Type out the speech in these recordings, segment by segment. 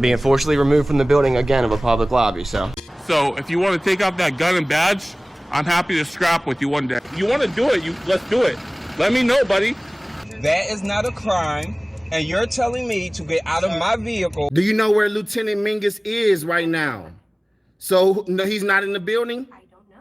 I'm being forcibly removed from the building again of a public lobby, so. So if you want to take off that gun and badge, I'm happy to scrap with you one day. You want to do it, let's do it. Let me know, buddy. That is not a crime, and you're telling me to get out of my vehicle. Do you know where Lieutenant Mingus is right now? So no, he's not in the building? I don't know.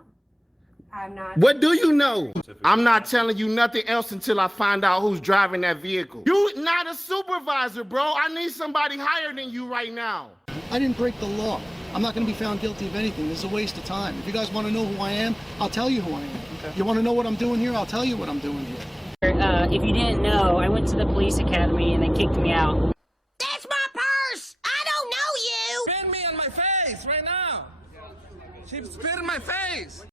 I'm not. What do you know? I'm not telling you nothing else until I find out who's driving that vehicle. You not a supervisor, bro. I need somebody higher than you right now. I didn't break the law. I'm not going to be found guilty of anything. This is a waste of time. If you guys want to know who I am, I'll tell you who I am. Okay. You want to know what I'm doing here? I'll tell you what I'm doing here. If you didn't know, I went to the police academy and they kicked me out. That's my purse! I don't know you! Spit me on my face right now! She spit in my face!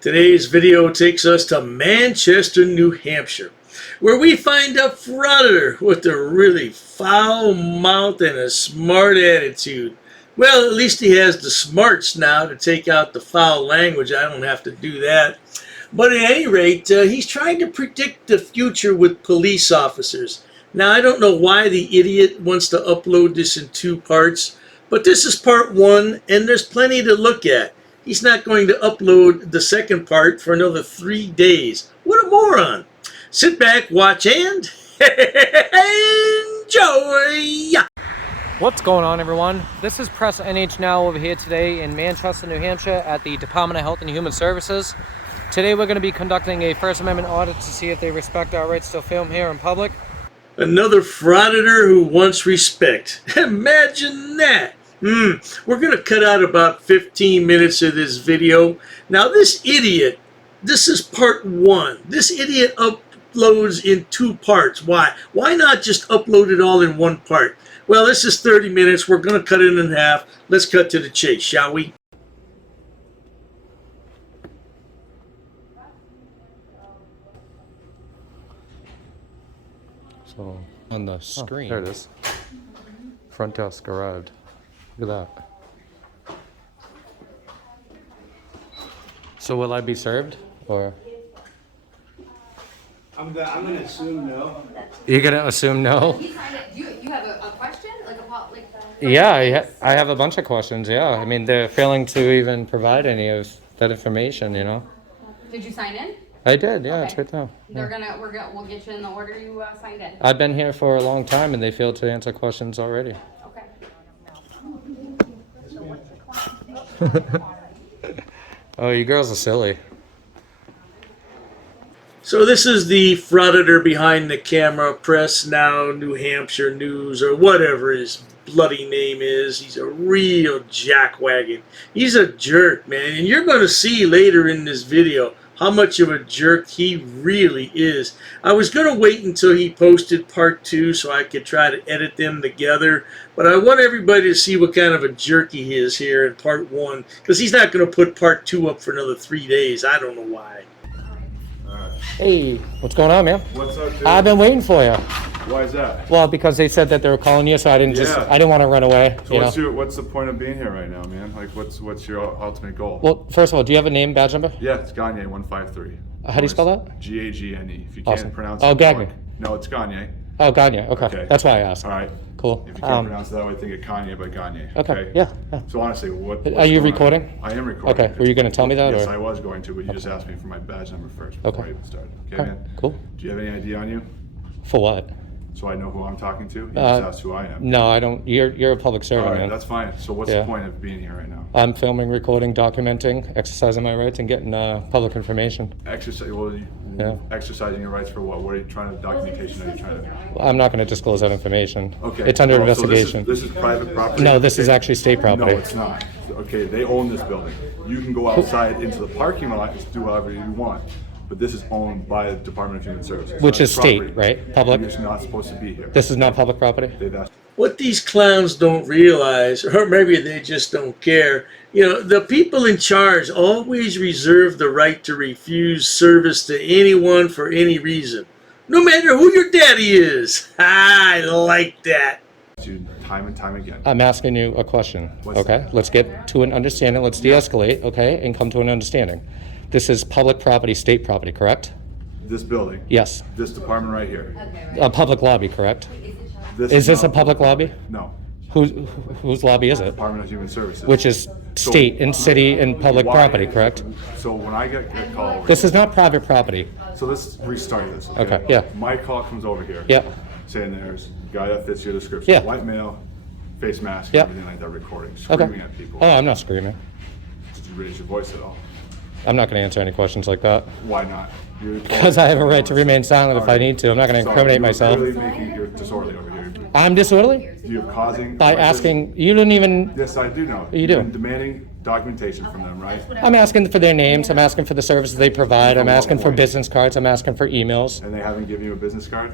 Today's video takes us to Manchester, New Hampshire, where we find a frauditor with a really foul mouth and a smart attitude. Well, at least he has the smarts now to take out the foul language. I don't have to do that. But at any rate, he's trying to predict the future with police officers. Now, I don't know why the idiot wants to upload this in 2 parts, but this is part 1, and there's plenty to look at. He's not going to upload the second part for another 3 days. What a moron! Sit back, watch, and enjoy! What's going on, everyone? This is Press NH Now over here today in Manchester, New Hampshire at the Department of Health and Human Services. Today we're going to be conducting a First Amendment audit to see if they respect our rights to film here in public. Another frauditor who wants respect. Imagine that! We're going to cut out about 15 minutes of this video. Now this idiot, this is part 1. This idiot uploads in 2 parts. Why? Why not just upload it all in 1 part? Well, this is 30 minutes. We're going to cut it in half. Let's cut to the chase, shall we? So on the screen, there it is. Front desk arrived. Look at that. So will I be served, or? I'm gonna assume no. You're gonna assume no? You have a question? Yeah, I have a bunch of questions. Yeah, I mean they're failing to even provide any of that information. You know. Did you sign in? I did. Yeah, Okay. it's right now. Yeah. We'll get you in the order you signed in. I've been here for a long time, and they failed to answer questions already. Okay. Oh, you girls are silly. So this is the frauditor behind the camera, Press Now, New Hampshire News, or whatever his bloody name is. He's a real jackwagon. He's a jerk, man. And you're going to see later in this video how much of a jerk he really is. I was going to wait until he posted part 2 so I could try to edit them together. But I want everybody to see what kind of a jerk he is here in part 1. Because he's not going to put part 2 up for another 3 days. I don't know why. Hey, what's going on, man? What's up, dude? I've been waiting for you. Why is that? Well, because they said that they were calling you, so I didn't Yeah. I didn't want to run away. So what's the point of being here right now, man? Like, what's your ultimate goal? Well, first of all, do you have a name, badge number? Yeah, it's Gagne 153. How do you spell that? Gagne. If you Awesome. can't pronounce Oh, it, Gagne. No, it's Gagne. Oh, Gagne. Okay. That's why I asked. All right. Cool. If you can't pronounce it that way, think of Kanye, but Gagne. Okay. Yeah. So honestly, what's Are you going on? recording? I am recording. Okay. Were you going to tell me that? Yes, or? I was going to, but you just asked me for my badge number first before I even started. Okay, man? Cool. Do you have any ID on you? For what? So I know who I'm talking to? You just asked who I am. No, I don't. You're a public servant, All right, man. that's fine. So what's the point of being here right now? I'm filming, recording, documenting, exercising my rights, and getting public information. Exercising your rights for what? What are you trying to, documentation are you trying to? I'm not going to disclose that information. Okay. It's under So investigation. this is private property? No, this is actually state property. No, it's not. Okay, they own this building. You can go outside into the parking lot and do whatever you want. But this is owned by the Department of Human Services. Which is state, property. right? Public? You're not supposed to be here. This is not public property? They've asked. What these clowns don't realize, or maybe they just don't care, the people in charge always reserve the right to refuse service to anyone for any reason, no matter who your daddy is. I like that. Time and time again. I'm asking you a question, okay? that? Let's get to an understanding. Let's de-escalate, okay, and come to an understanding. This is public property, state property, correct? This building. Yes. This department right here. A public lobby, correct? Is this a public lobby? No. Whose lobby is it? Department of Human Services. Which is state and city and public property, correct? So when I get a call over This is not private property. So let's restart this. Okay, yeah. My call comes over here. Yeah. Saying there's a guy that fits your description. Yeah. White male, face mask, Yeah. everything like that, recording, Okay. screaming at people. Oh, I'm not screaming. Did you raise your voice at all? I'm not going to answer any questions like that. Why not? Because I have a right to remain silent if I need to. I'm not going to incriminate myself. You're disorderly over here. I'm disorderly? You're causing... By asking, you didn't even... Yes, I do know. You You've do. been demanding documentation from them, right? I'm asking for their names. I'm asking for the services they provide. I'm asking for business cards. I'm asking for emails. And they haven't given you a business card?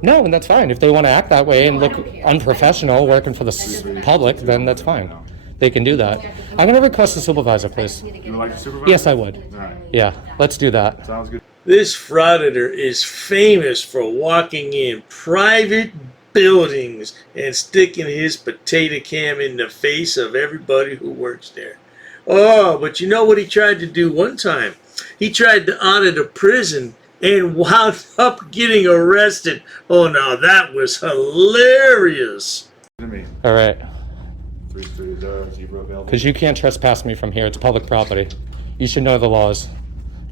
No, and that's fine. If they want to act that way and look unprofessional working for the public, then that's fine. They can do that. I'm going to request a supervisor, please. You would like a supervisor? Yes, I would. All right. Yeah, let's do that. Sounds good. This Frauditor is famous for walking in private buildings and sticking his potato cam in the face of everybody who works there. Oh, but you know what he tried to do one time? He tried to audit a prison and wound up getting arrested. Oh, now that was hilarious. All right. 330 available. Because you can't trespass me from here. It's public property. You should know the laws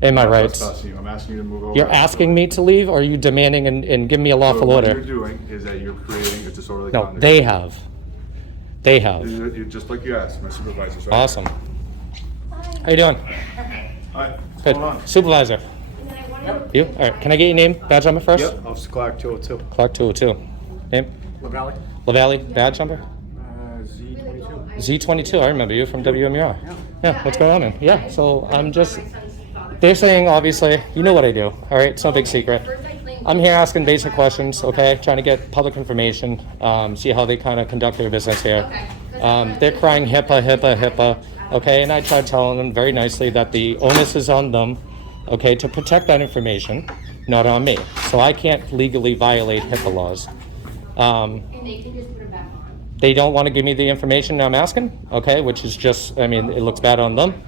and my rights. I'm asking you to move over. You're asking me to leave, or are you demanding and giving me a lawful What order? you're doing is that you're creating a disorderly No, conduct. they have. They have. You're just like you asked, my supervisor's right. Awesome. How you doing? Hi, what's Good. going on? Supervisor. You? All right. Can I get your name, badge number first? Yep, Officer Clark 202. Clark 202. Name? LaValle? LaValle, badge number? Z22. Z22. I remember you from WMUR. Yeah. What's going on, man? Yeah. So I'm just. They're saying, obviously, you know what I do. All right. It's no big secret. I'm here asking basic questions. Okay. Trying to get public information. See how they kind of conduct their business here. They're crying HIPAA, HIPAA, HIPAA. Okay. And I tried telling them very nicely that the onus is on them. Okay, to protect that information, not on me. So I can't legally violate HIPAA laws. They don't want to give me the information I'm asking, okay, which is just, I mean, it looks bad on them.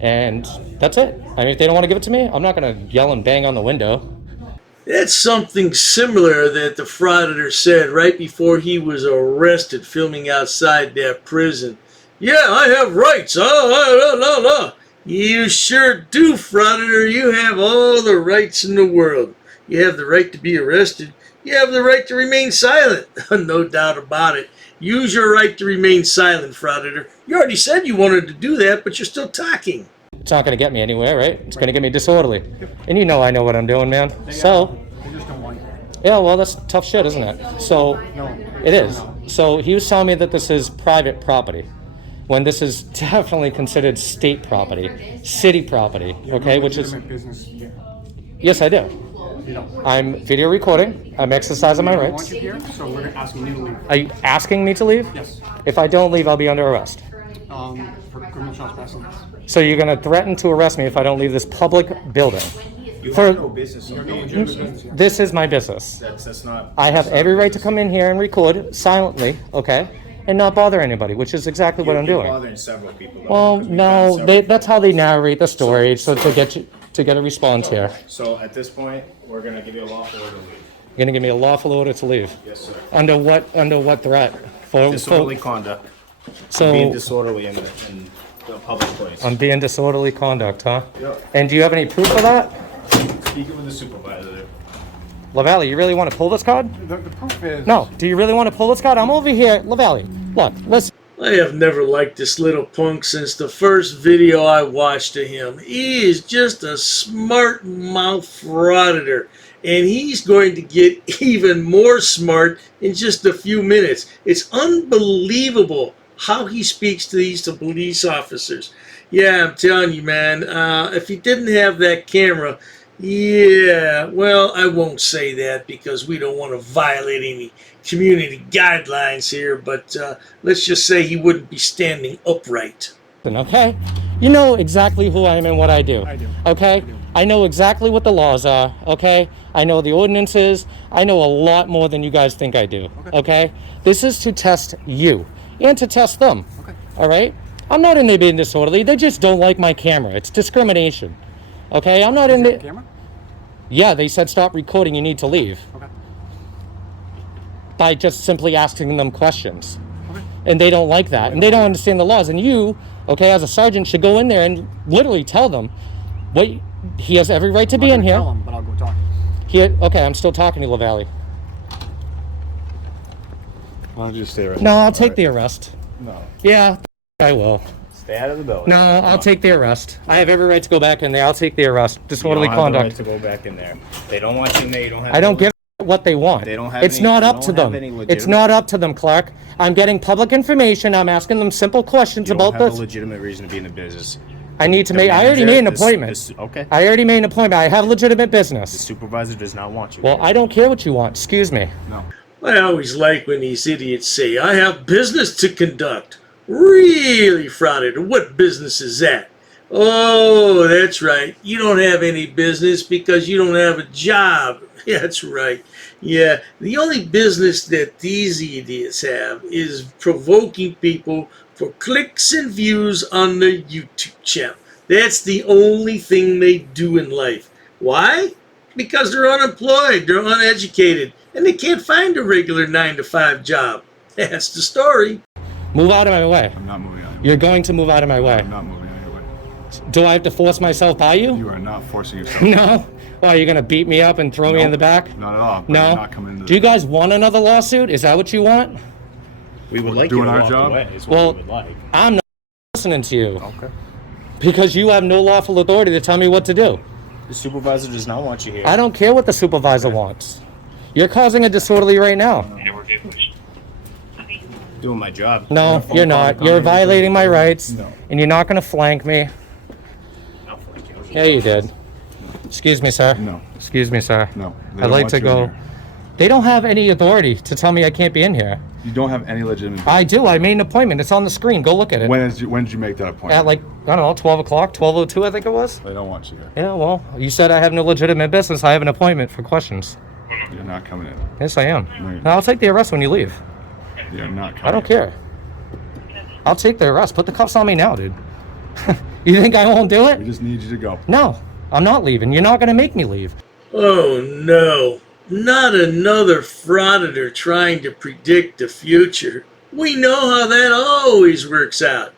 And that's it. I mean, if they don't want to give it to me, I'm not going to yell and bang on the window. That's something similar that the Frauditor said right before he was arrested filming outside that prison. Yeah, I have rights. Oh. You sure do, Frauditor. You have all the rights in the world. You have the right to be arrested. You have the right to remain silent. No doubt about it. Use your right to remain silent, Frauditor. You already said you wanted to do that, but you're still talking. It's not going to get me anywhere, right? It's going to get me disorderly. And you know I know what I'm doing, man. So, yeah, well, that's tough shit, isn't it? So, it is. So he was telling me that this is private property, when this is definitely considered state property, city property, okay, which is... Yes, I do. I'm video recording. I'm exercising my rights. So we're asking you to leave. Are you asking me to leave? Yes. If I don't leave, I'll be under arrest. For criminal trespassing. So you're going to threaten to arrest me if I don't leave this public building? You have no business. This is my business. That's not. I have every right to come in here and record silently, okay, and not bother anybody, which is exactly what I'm You're doing. bothering several people. though, Well, because we've no, got several that's how they narrate the story, so to get a response here. So at this point, we're gonna give you a lawful order to leave. You're gonna give me a lawful order to leave? Yes, sir. Under what threat? Disorderly conduct. So Being disorderly in the public place. I'm being disorderly conduct, huh? Yep. And do you have any proof of that? Speaking with the supervisor. LaValle, you really want to pull this card? The proof is... No. Do you really want to pull this card? I'm over here. LaValle, look, listen. I have never liked this little punk since the first video I watched of him. He is just a smart mouth frauditor, and he's going to get even more smart in just a few minutes. It's unbelievable how he speaks to these police officers. Yeah, I'm telling you, man, if he didn't have that camera, yeah, well, I won't say that because we don't want to violate any community guidelines here, but let's just say he wouldn't be standing upright. Okay? You know exactly who I am and what I do. I do. Okay? I know exactly what the laws are. Okay? I know the ordinances. I know a lot more than you guys think I do. Okay? This is to test you and to test them. Okay. All right? I'm not in there being disorderly. They just don't like my camera. It's discrimination. Okay? I'm not in there. Camera? Yeah, they said stop recording. You need to leave. Okay. By just simply asking them questions. Okay. And they don't like that, and they don't understand the laws. And you, okay, as a sergeant, should go in there and literally tell them, what he has every right to be in here. Tell him, but I'll go talk. Okay, I'm still talking to LaValle. Why don't you just stay right No, there? I'll take the arrest. No. Yeah, I will. Stay out of the building. No, I'll take the arrest. I have every right to go back in there. I'll take the arrest. Disorderly You don't have the conduct. right to go back in there. They don't want you in there. You don't have. I don't give what they want. They don't have it's any- not they up don't to have them. any It's legitimate- not up to them, Clark. I'm getting public information. I'm asking them simple questions You about don't have this. a legitimate reason to be in the business. I need to The make. I already manager, made an this- appointment. this- okay. I already made an appointment. I have legitimate The business. supervisor does not want you. Well, here. I don't care what you want. Excuse me. No. I always like when these idiots say, I have business to conduct. Really, Frauditor, what business is that? Oh, that's right. You don't have any business because you don't have a job. That's right. Yeah, the only business that these idiots have is provoking people for clicks and views on their YouTube channel. That's the only thing they do in life. Why? Because they're unemployed, they're uneducated, and they can't find a regular 9-to-5 job. That's the story. Move out of my way. I'm not moving out of your way. You're going to move out of my way. I'm not moving out of your way. Do I have to force myself by you? You are not forcing yourself. No. Why, are you going to beat me up and throw me in the back? Not at all. but No. You're not coming into Do you guys want another lawsuit? Is that what you want? We would like doing you to our walk job? away. Is what Well, we would like. I'm not listening to you. Okay. Because you have no lawful authority to tell me what to do. The supervisor does not want you here. I don't care what the supervisor wants. You're causing a disorderly right now. Doing my job. No, you're not. You're violating my rights, No. and you're not going to flank me. I'll flank you. Yeah, you did. Excuse me, sir. No. Excuse me, sir. No. They I'd don't like want to you in go. here. They don't have any authority to tell me I can't be in here. You don't have any legitimate. I do. I made an appointment. It's on the screen. Go look at it. When did you make that appointment? At like, I don't know, 12 o'clock, 12:02, I think it was. They don't want you here. Yeah, well, you said I have no legitimate business. I have an appointment for questions. You're not coming in. Yes, I am. No, you're I'll take the arrest when you leave. You're not coming I don't in. care. I'll take the arrest. Put the cuffs on me now, dude. You think I won't do We it? just need you to go. No, I'm not leaving. You're not going to make me leave. Oh no, not another frauditor trying to predict the future. We know how that always works out.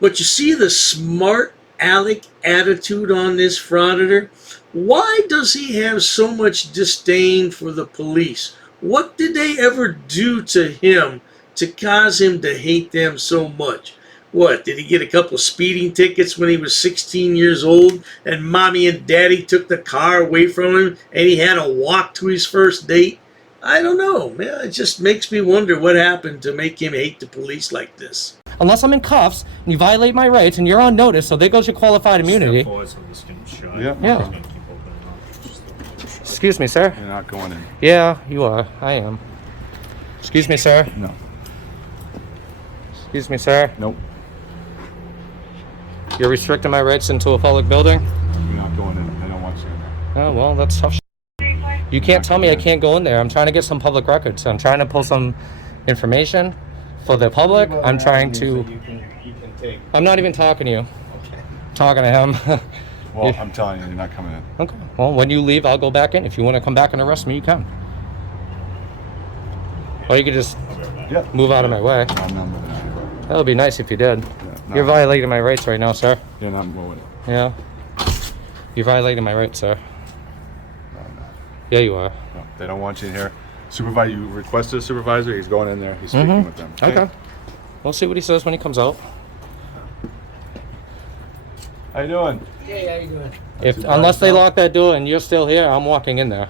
But you see the smart aleck attitude on this frauditor? Why does he have so much disdain for the police? What did they ever do to him to cause him to hate them so much? What, did he get a couple of speeding tickets when he was 16 years old and mommy and daddy took the car away from him and he had to walk to his first date? I don't know, man. It just makes me wonder what happened to make him hate the police like this. Unless I'm in cuffs and you violate my rights and you're on notice, so there goes your qualified immunity. Step forward so this can shut. Yeah. Yeah. Just gonna keep opening up. Excuse me, sir. You're not going in. Yeah, you are. I am. Excuse me, sir. No. Excuse me, sir. Nope. You're restricting my rights into a public building? You're not going in. I don't want you in there. Oh, well, that's tough. You can't tell me I can't go in there. I'm trying to get some public records. I'm trying to pull some information for the public. I'm trying to... You can take. I'm not even talking to you. Talking to him. Well, I'm telling you, you're not coming in. Okay. Well, when you leave, I'll go back in. If you want to come back and arrest me, you can. Or you could just Yeah. move out of my way. No, I'm not moving out of your way. That would be nice if you did. Yeah, no. You're violating my rights right now, sir. You're not moving. Yeah. You're violating my rights, sir. No, I'm not. Yeah, you are. No, they don't want you in here. Supervisor, you requested a supervisor. He's going in there. He's speaking with them. Okay. We'll see what he says when he comes out. How you doing? Hey, how you doing? Unless they lock that door and you're still here, I'm walking in there.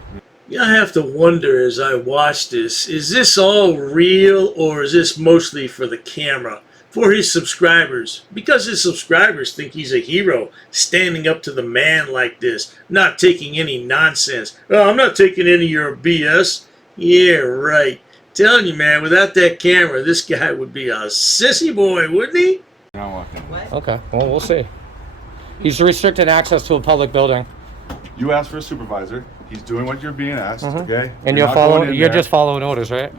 I have to wonder as I watch this, is this all real or is this mostly for the camera? For his subscribers? Because his subscribers think he's a hero, standing up to the man like this, not taking any nonsense. Oh, I'm not taking any of your BS. Yeah, right. Telling you, man, without that camera, this guy would be a sissy boy, wouldn't he? You're not walking. Okay, well, we'll see. He's restricted access to a public building. You asked for a supervisor. He's doing what you're being asked, okay? And You're you're not going following, in you're there. just following orders, right?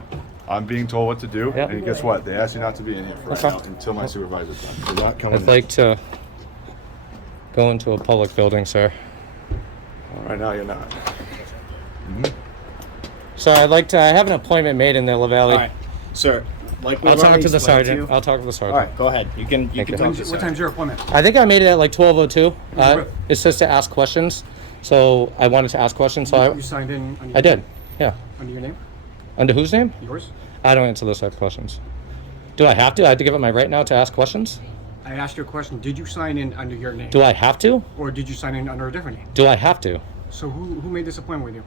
I'm being told what to do, Yep. and guess what? They asked you not to be in here for right Okay. now until my supervisor's done. You're not coming I'd in. like to go into a public building, sir. Right now, you're not. Sir, I'd like to, I have an appointment made in the La Valley. All right, sir. Like I'll talk to the sergeant. I'll talk to the sergeant. All right, go ahead. You can talk to the What sergeant. time's your appointment? I think I made it at like 12:02. It says to ask questions, so I wanted to ask questions. So You signed in. I did. Yeah. Under your name? Under whose name? Yours? I don't answer those type of questions. Do I have to? I have to give up my right now to ask questions? I asked you a question. Did you sign in under your name? Do I have to? Or did you sign in under a different name? Do I have to? So who made this appointment with you?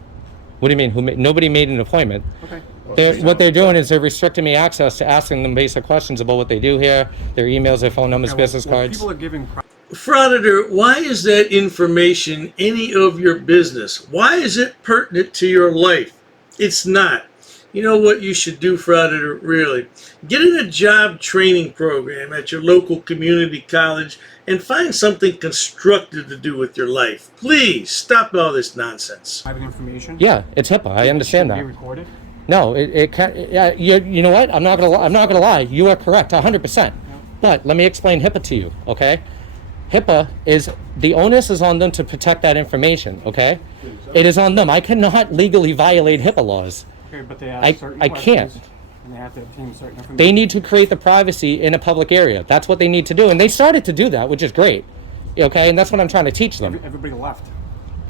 What do you mean? Nobody made an appointment. Okay. What they're doing is they're restricting me access to asking them basic questions about what they do here, their emails, their phone numbers, business cards. People are giving. Frauditor, why is that information any of your business? Why is it pertinent to your life? It's not. You know what you should do, Frauditor, really? Get in a job training program at your local community college and find something constructive to do with your life. Please, stop all this nonsense. Private information? Yeah, it's HIPAA. I understand that. Be recorded? No, it can't. Yeah, you know what? I'm not gonna lie. You are correct, 100%. But let me explain HIPAA to you, okay? HIPAA is the onus is on them to protect that information, okay? It is on them. I cannot legally violate HIPAA laws. Okay, but they ask certain I can't. questions, and they have to obtain certain information. They need to create the privacy in a public area. That's what they need to do, and they started to do that, which is great. Okay, and that's what I'm trying to teach them. Everybody left.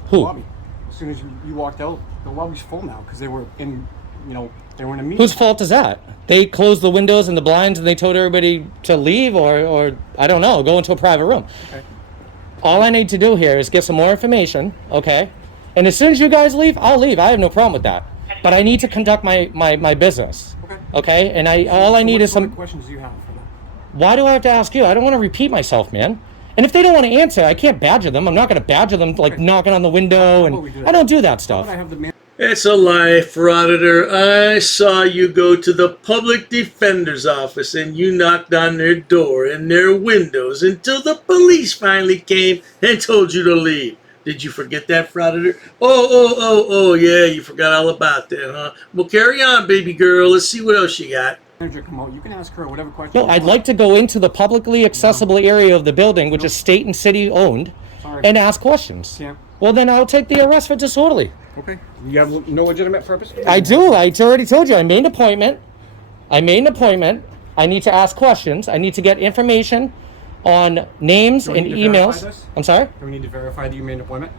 Who? The lobby. As soon as you walked out, the lobby's full now because they were in, they were in a meeting. Whose fault is that? They closed the windows and the blinds and they told everybody to leave or I don't know, go into a private room. Okay. All I need to do here is get some more information, okay? And as soon as you guys leave, I'll leave. I have no problem with that. But I need to conduct my business. Okay? And all I need is some... What questions do you have for them? Why do I have to ask you? I don't want to repeat myself, man. And if they don't want to answer, I can't badger them. I'm not going to badger them like knocking on the window, and I don't do that stuff. It's a lie, Frauditor. I saw you go to the public defender's office and you knocked on their door and their windows until the police finally came and told you to leave. Did you forget that, Frauditor? Oh, yeah, you forgot all about that, huh? Well, carry on, baby girl. Let's see what else you got. Manager, come out. You can ask her whatever question. No, I'd like to go into the publicly accessible area of the building, which is state and city owned, and ask questions. Yeah. Well, then I'll take the arrest for disorderly. Okay. You have no legitimate purpose? I do. I already told you. I made an appointment. I need to ask questions. I need to get information on names and emails. I'm sorry? Do we need to verify that you made an appointment?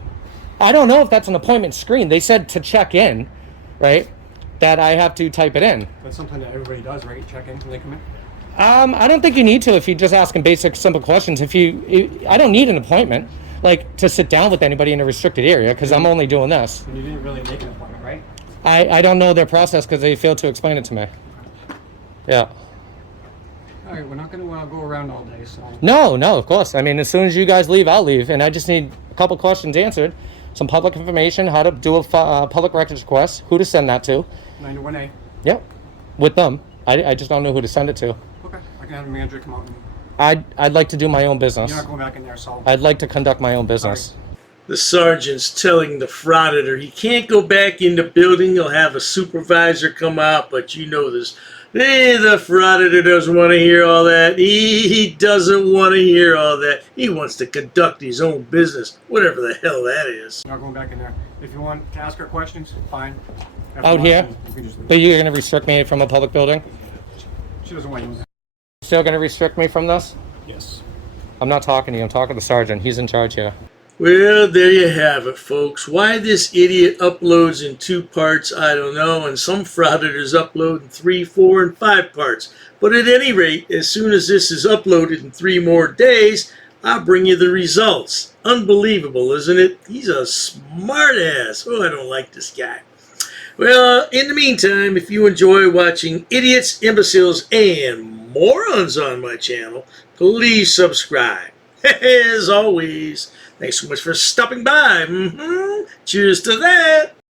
I don't know if that's an appointment screen. They said to check in, right? That I have to type it in. That's something that everybody does, right? Check in when they come in? I don't think you need to if you're just asking basic, simple questions. I don't need an appointment, like, to sit down with anybody in a restricted area, because I'm only doing this. And you didn't really make an appointment, right? I don't know their process because they failed to explain it to me. Yeah. All right, we're not going to go around all day, so... No, of course. I mean, as soon as you guys leave, I'll leave. And I just need a couple questions answered. Some public information, how to do a public records request, who to send that to. 91A. Yep. With them. I just don't know who to send it to. Okay. I can have the manager come out and... I'd like to do my own business. You're not going back in there, so... I'd like to conduct my own business. The sergeant's telling the Frauditor he can't go back in the building. He'll have a supervisor come out, but you know this. The Frauditor doesn't want to hear all that. He doesn't want to hear all that. He wants to conduct his own business, whatever the hell that is. You're not going back in there. If you want to ask her questions, fine. Out here? But you're going to restrict me from a public building? She doesn't want to use it. Still going to restrict me from this? Yes. I'm not talking to you. I'm talking to the sergeant. He's in charge here. Well, there you have it, folks. Why this idiot uploads in 2 parts, I don't know, and some Frauditors upload in 3, 4, and 5 parts. But at any rate, as soon as this is uploaded in 3 more days, I'll bring you the results. Unbelievable, isn't it? He's a smart ass. Oh, I don't like this guy. Well, in the meantime, if you enjoy watching idiots, imbeciles, and morons on my channel, please subscribe. As always, thanks so much for stopping by. Cheers to that.